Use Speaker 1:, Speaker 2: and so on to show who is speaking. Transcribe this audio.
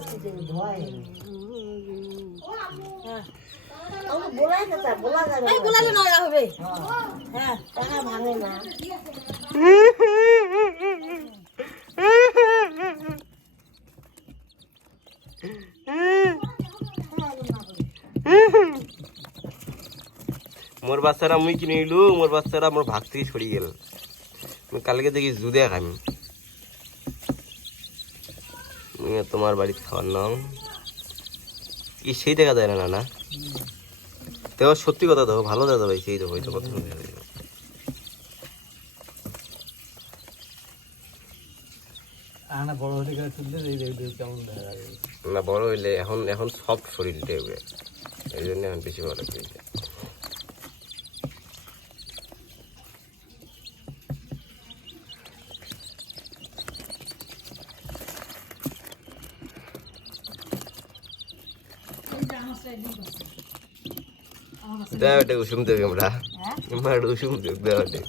Speaker 1: Season ধোয় হ্যাঁ আমি বলাই কথা বলা যাবে
Speaker 2: এই গোলালে নয়া হবে
Speaker 1: হ্যাঁ টাকা ভাঙে না
Speaker 3: মোর বাচ্চারা মুই কিনে মোর বাচ্চারা মোর ভাগ থেকে সরি গেল। কালকে দেখি জুদে খামি মুই তোমার বাড়িতে খাওয়ার নাম? কি সেই দেখা যায় না না তেও সত্যি কথা দেখো ভালো দাদা ভাই সেই দেখো ওই তো কথা
Speaker 4: বড় হলে
Speaker 3: না বড় হইলে এখন এখন সব শরীর টেবে এই জন্য এখন বেশি ভালো দেওয়াটে উষুম দেবে আমরা।
Speaker 2: হ্যাঁ?
Speaker 3: উষুম দেবে দেওয়াটে।